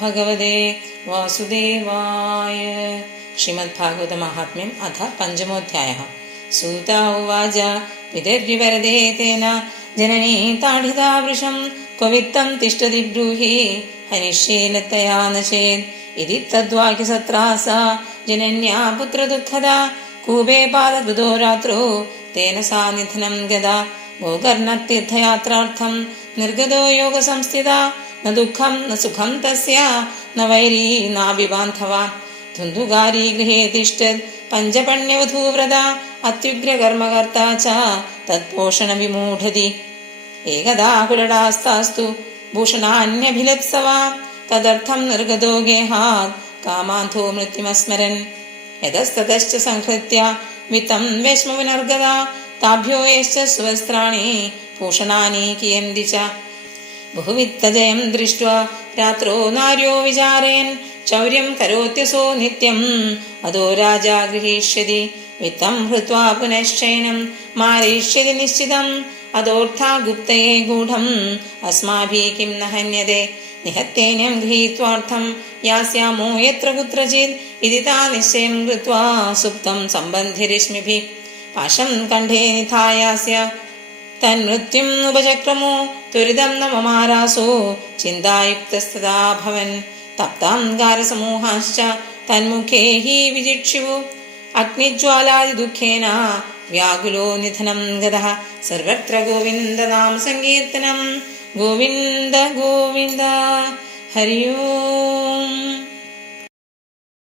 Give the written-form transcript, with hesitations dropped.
ഭഗവതേ വാസുദേവായ. ശ്രീമദ്ഭാഗവത മഹാത്മ്യം അഥ പഞ്ചമോധ്യായഃ. സൂത ഉവാച പിതർവിവരദേ തേന ജനനീ താഡിതാ വൃഷം ക്വവിത്തം തിഷ്ഠതി ബ്രൂഹി ഹനിഷ്യേന ന ചേദ് ഇതി തദ്വാക്യസത്രാസ ജനന്യാ പുത്രദുഃഖദാ കൂപേ പാദകൃതോ രാത്രോ തേന സാ നിധനം ഗദാ ഗോകർണതീർത്ഥയാത്രാർത്ഥം നിർഗതോ യോഗസംസ്ഥിതാ ന ദുഃഖം ന സുഖം തസ്യ ന വൈരീ നാഭിബാന്ധവാ ധുന്ധുകാരീ ഗൃഹേ തിഷ്ഠത് പഞ്ചപണ്യവധൂവ്രതാ അത്യുഗ്രകർമ്മകർത്താ ച തത്പോഷണ വിമൂഢതി ഏകദാ കുലടാസ്താസ്തു ഭൂഷണാന്യഭിലപ്സവാ തദർത്ഥം നിർഗതോ ഗേഹാത് കാമാന്ധോ മൃത്യുമസ്മരൻ യതസ്തതശ്ച സംഹൃത്യ വിത്തം വേശ്മവിനർഗതാ താഭ്യോ യേശ്ച സുവസ്ത്രാണി ഭൂഷണാനി കിയന്തി ച ബഹുവിത്തജയം ദൃഷ്ട്വാ രാത്രോ നാര്യോ വിചാരയൻ ചൗര്യം കരോത്യസോ നിത്യം അതോ രാജാ ഗൃഹീഷ്യതി വിത്തം ഹൃത്വാ പുനശ്ചൈനം മാരീഷ്യതി നിശ്ചിതം അതോർത്ഥാ ഗുപ്തയേ ഗൂഢം അസ്മാഭിः കിം ന ഹന്യതേ നിഹത്തേനം ഗൃഹീത്വാർത്ഥം യാസ്യാമോ യത്ര കുത്രചിത് ഇതി താ നിശ്ചയം കൃത്വാ സുപ്തം സംബന്ധ്യ രശ്മിഭിः പാശം കണ്ഠേ നിധായാസ്യ തന്മൃത്യും ഉപചക്രമോ ത്വരിതം ന മമാരാസോ ചിന്തായുക്തസ്തദാ ഭവൻ തപ്താംഗാരസമൂഹാശ്ച തന്മുഖേ ഹി വിജിക്ഷുവു അഗ്നിജ്വാലാദി ദുഃഖേന വ്യാകുലോ നിധനം ഗതഃ സർവത്ര ഗോവിന്ദ നാമ സങ്കീർത്തനം ഗോവിന്ദ ഗോവിന്ദ ഹരി ഓം.